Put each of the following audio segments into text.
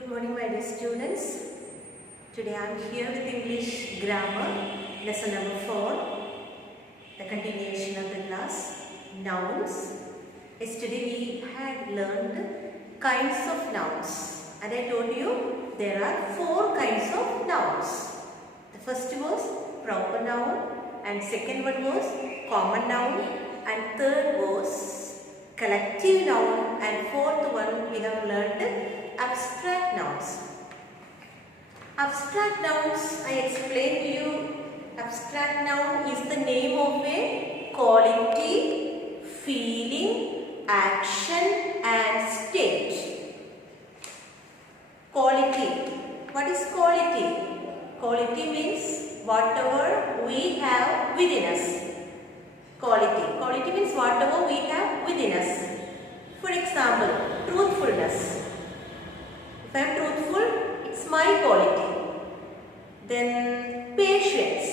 Good morning, my dear students. Today I am here with English grammar, lesson number 4, the continuation of the class, nouns. Yesterday we had learned kinds of nouns, and I told you there are 4 kinds of nouns. The first was proper noun, and second one was common noun, and third was collective noun, and fourth one we have learned abstract nouns. Abstract nouns, I explained to you, abstract noun is the name of a quality, feeling, action and state. Quality. What is quality? Quality means whatever we have within us. Quality. Quality means whatever we have within us. For example, truthfulness. If I am truthful, it's my quality. Then patience.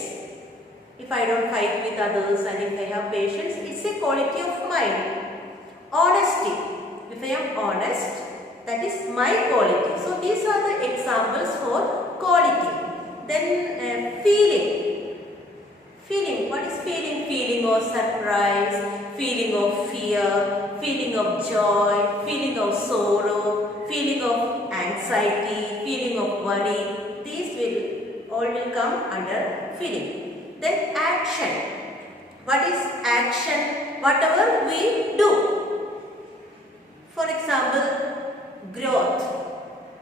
If I don't fight with others and if I have patience, it's a quality of mine. Honesty. If I am honest, that is my quality. So these are the examples for quality. Then feeling. Feeling. What is feeling? Feeling of surprise, feeling of fear, feeling of joy, feeling of sorrow, feeling of anxiety, feeling of worry. These all will come under feeling. Then action. What is action? Whatever we do. For example, growth.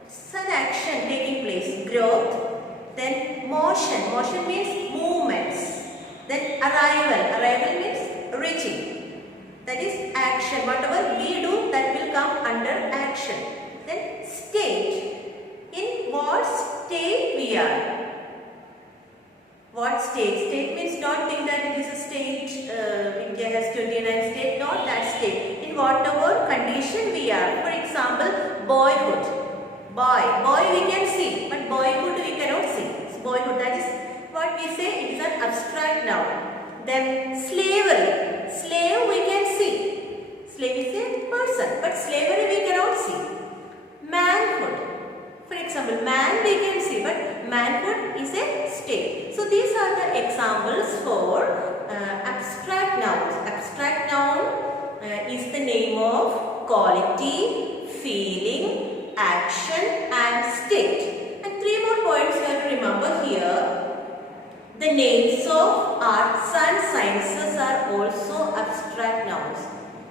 It's an action taking place. Growth. Then motion. Motion means movements. Then arrival. Arrival means reaching. That is action. Whatever we do, that will come under action. Then state. In what state we are? What state? State means don't think that it is a state. India has 29 states. Not that state. In whatever condition we are. For example, boyhood. Boy we can see, but boyhood we cannot see. It's boyhood. That is what we say. It is an abstract noun. Then slavery. Slave we can see. Slave is a person, but slavery we cannot see. Manhood. For example, man we can see, but manhood is a state. So these are the examples for abstract nouns. Abstract noun is the name of quality, feeling, action and state. And 3 more points you have to remember here. The names of arts and sciences are also abstract nouns.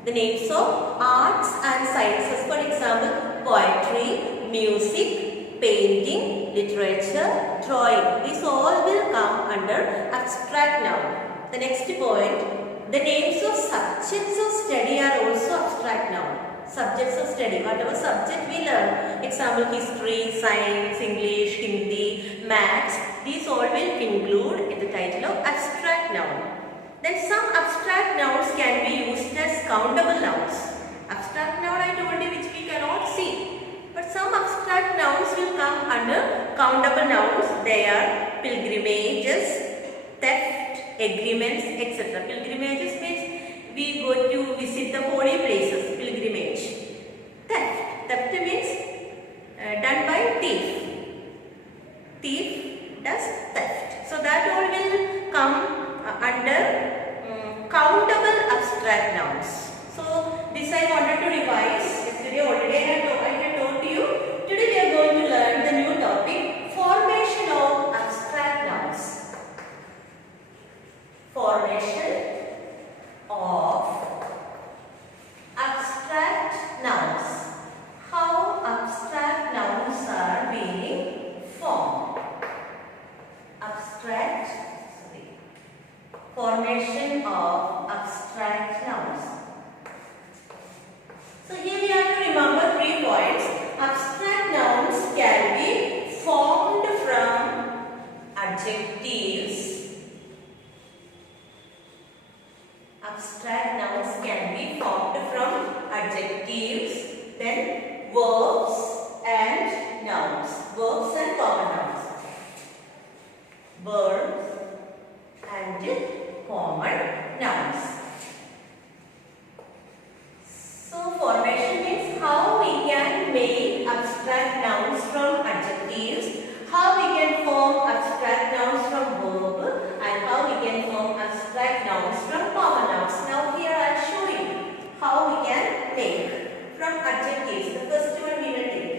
The names of arts and sciences, for example, poetry, music, painting, literature, drawing. These all will come under abstract noun. The next point, the names of subjects of study are also abstract noun. Subjects of study, whatever subject we learn, example history, science, English, Hindi, maths, these all will include in the title of abstract noun. Then some abstract nouns can be used as countable nouns. Abstract noun I told you which we cannot see. But some abstract nouns will come under countable nouns. They are pilgrimages, theft, agreements, etc. Pilgrimages means we go to visit the holy places, pilgrimage. Theft. Theft means done by thief. Thief does theft. So that all will come under countable abstract nouns. So this I wanted to revise. Yesterday already I had told you. Today we are going to learn the new topic, formation of abstract nouns. Formation of abstract from adjectives. The first one we will take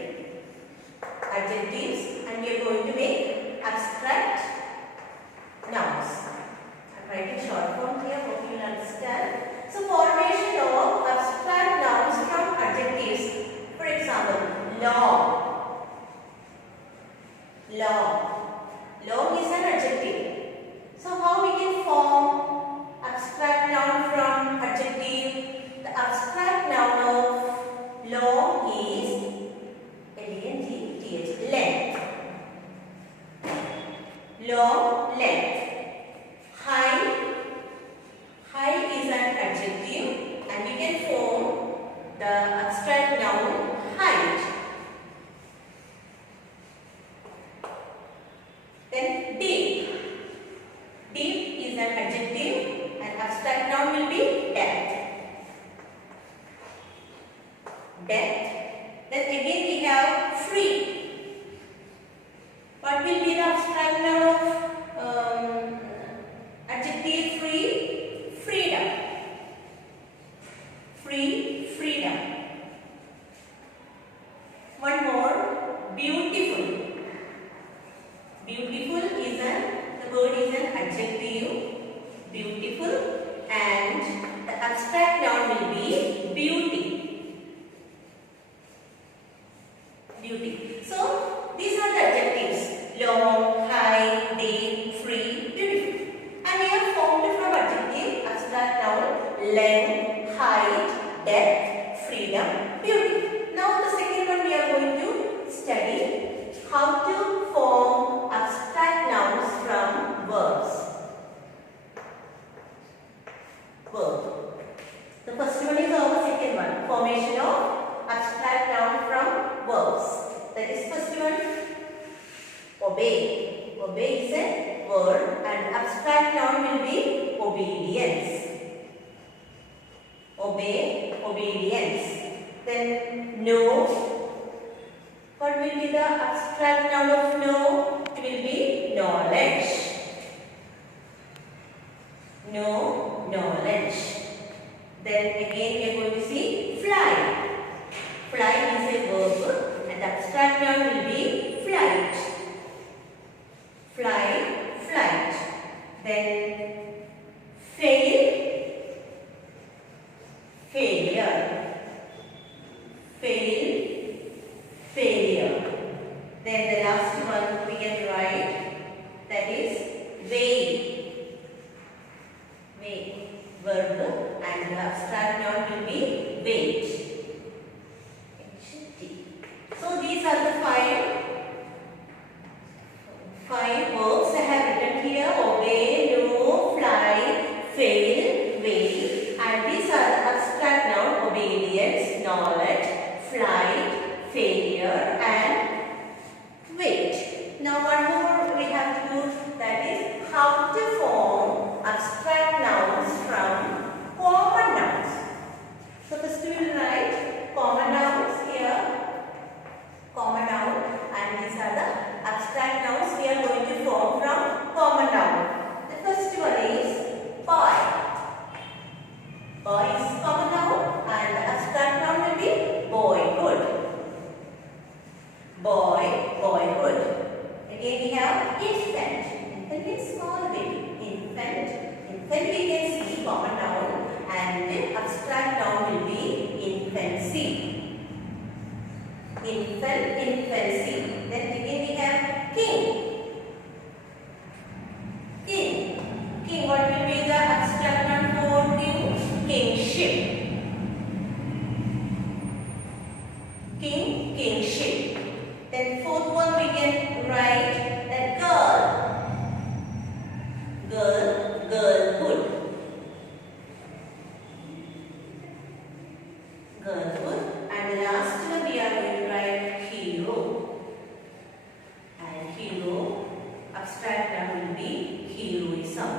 adjectives, and we are going to make abstract nouns. I am writing short form here, hope you will understand. So formation of abstract nouns from adjectives. For example, long. Long. Long is an adjective. So how we can form abstract noun from adjective? The abstract noun of long is L-E-N-G-T-H, length. Long, length. High. High is an adjective, and we can form the abstract noun height. Then deep. Deep is an adjective, and abstract noun will be depth. Depth. Then again we have free. What will be the abstract noun of adjective free? Freedom. Free, freedom. One more, beautiful. Beautiful is the word is an adjective, beautiful, and the abstract noun will be beauty. Beauty. So these are the adjectives: long, high, deep, free, beautiful. And we have formed from adjective abstract noun length, height, depth, freedom, beauty. Now the second one we are going to study how to form abstract nouns from verbs. Verb. The first one is our second one, formation of abstract noun from verbs. That is first one, obey. Obey is a word, and abstract noun will be obedience. Obey, obedience. Then know. What will be the abstract noun of know? It will be knowledge. Know, knowledge. Then again we are going to see fly. Fly is a verb, and the abstract noun will be flight. Fly, flight. Then fail, failure. Fail, failure. Then the last one we can write, that is weigh. Weigh, verb, and the abstract noun will be weight. So these are the five verbs I have written here: obey, know, fly, fail, weigh, and these are the abstract noun: obedience, knowledge, flight, failure, and wait. Now one more we have to do, that is how to form abstract nouns from common nouns. So first we will write common nouns here. Common noun, and these are the abstract nouns we are going to form from common noun. The first one is boy. Boy is common noun, and the abstract noun will be boyhood. Boy, boyhood. Again we have infant. Infant means small baby. Infant. Infant we can see common noun, and the abstract noun will be infancy. Infant, infancy. Then again we have king. King. King, what will be the abstract noun for king? Kingship. King, kingship. Then fourth one we can write that girl. Girl, girlhood. Girlhood. And the last one we are going to write hero. And hero, abstract noun will be heroism.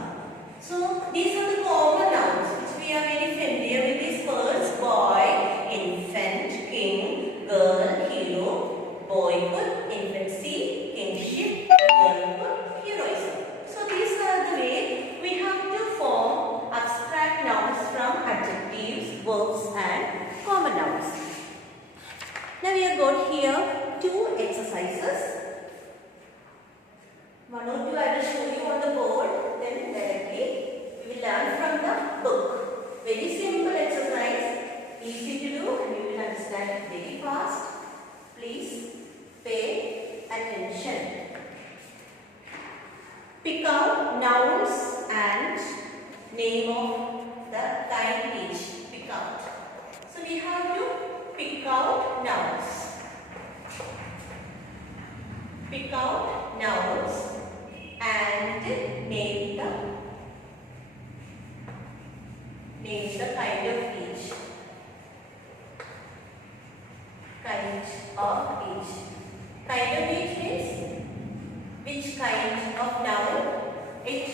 So these are the common nouns which we are very familiar with. These words: boy, infant, king, girl, hero, boyhood, infancy, kingship, girlhood, heroism. So these are the way we have to Now we have got here two exercises. One or two I will show you on the board, then directly we will learn from the book. Very simple exercise, easy to do and you will understand it very fast. Please pay attention. Pick out nouns and name of the kind each. Pick out. So we have to pick out nouns. Pick out nouns and name the kind of each. Kind of each. Kind of each means which kind of noun it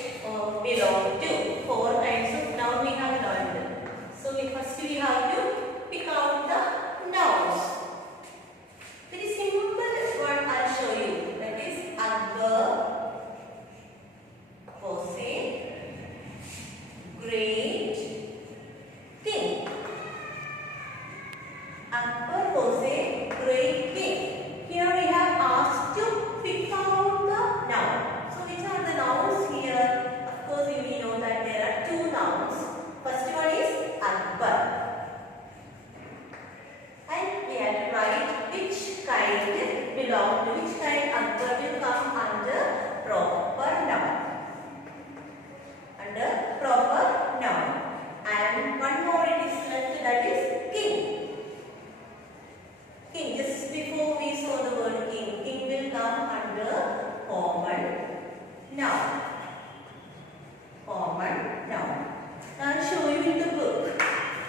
belongs to. Four kinds of noun we have learned. So first we have to pick out the nouns. Very simple one I'll show you. That is Akbar, Hossein, great king. Akbar, Hossein, great king. Here we have asked to pick out the noun. So which are the nouns here? Of course we know that there are two nouns. First one is Akbar. And we have to write which kind belong to which kind. Akbar will come under proper noun. Under proper noun. And one more it is left, that is king. King, just before we saw the word king, king will come under common noun. Common noun. Now I'll show you in the book.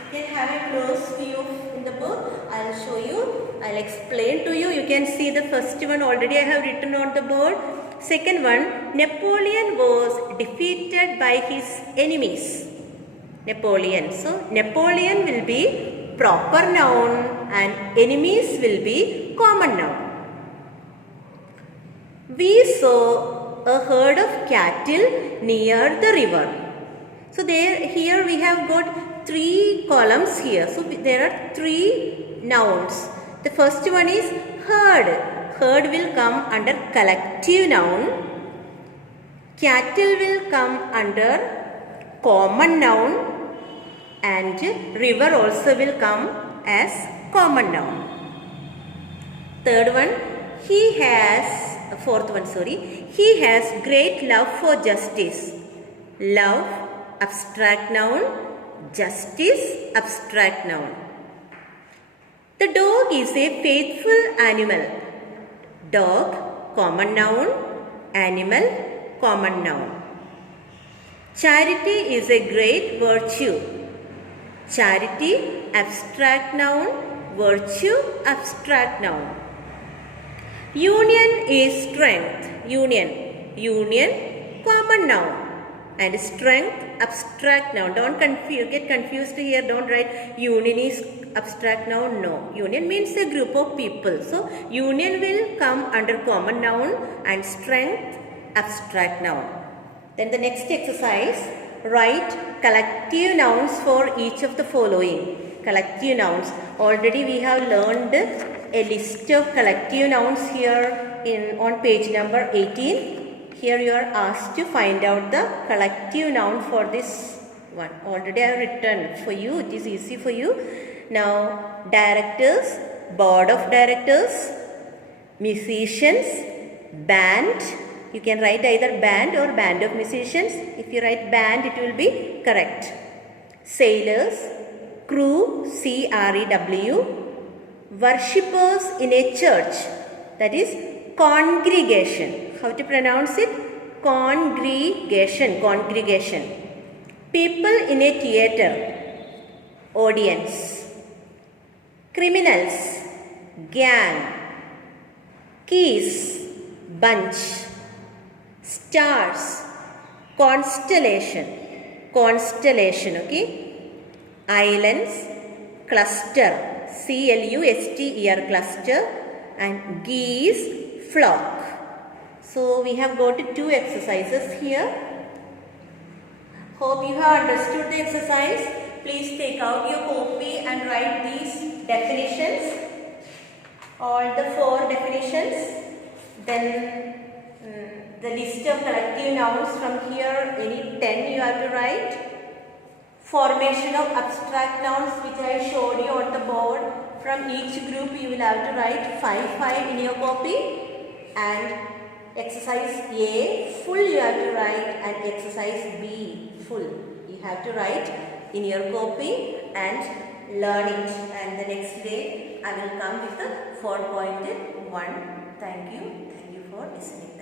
You can have a close view in the book. I'll show you. I'll explain to you. You can see the first one already I have written on the board. Second one, Napoleon was defeated by his enemies. Napoleon. So Napoleon will be proper noun and enemies will be common noun. We saw a herd of cattle near the river. So here we have got three columns here. So there are three nouns. The first one is herd. Herd will come under collective noun. Cattle will come under common noun. And river also will come as common noun. Third one, fourth one, he has great love for justice. Love, abstract noun. Justice, abstract noun. The dog is a faithful animal. Dog, common noun. Animal, common noun. Charity is a great virtue. Charity, abstract noun. Virtue, abstract noun. Union is strength. Union, common noun. And strength, abstract noun. Don't get confused here. Don't write union is abstract noun. No. Union means a group of people. So, union will come under common noun and strength, abstract noun. Then the next exercise, write collective nouns for each of the following. Collective nouns. Already we have learned a list of collective nouns here on page number 18. Here you are asked to find out the collective noun for this one. Already I have written for you. It is easy for you. Now, directors, board of directors, musicians, band. You can write either band or band of musicians. If you write band, it will be correct. Sailors, crew, C-R-E-W. Worshippers in a church, that is congregation. How to pronounce it? Congregation. People in a theater, audience. Criminals, gang. Keys, bunch. Stars, constellation, okay. Islands, cluster, C-L-U-S-T-E-R, cluster, and geese, flock. So we have got two exercises here. Hope you have understood the exercise. Please take out your copy and write these definitions. all the 4 definitions. Then the list of collective nouns from here, any 10 you have to write. Formation of abstract nouns which I showed you on the board. From each group you will have to write 5 in your copy. And exercise A full you have to write, and exercise B full you have to write in your copy and learn it. And the next day I will come with the 4.1. Thank you for listening.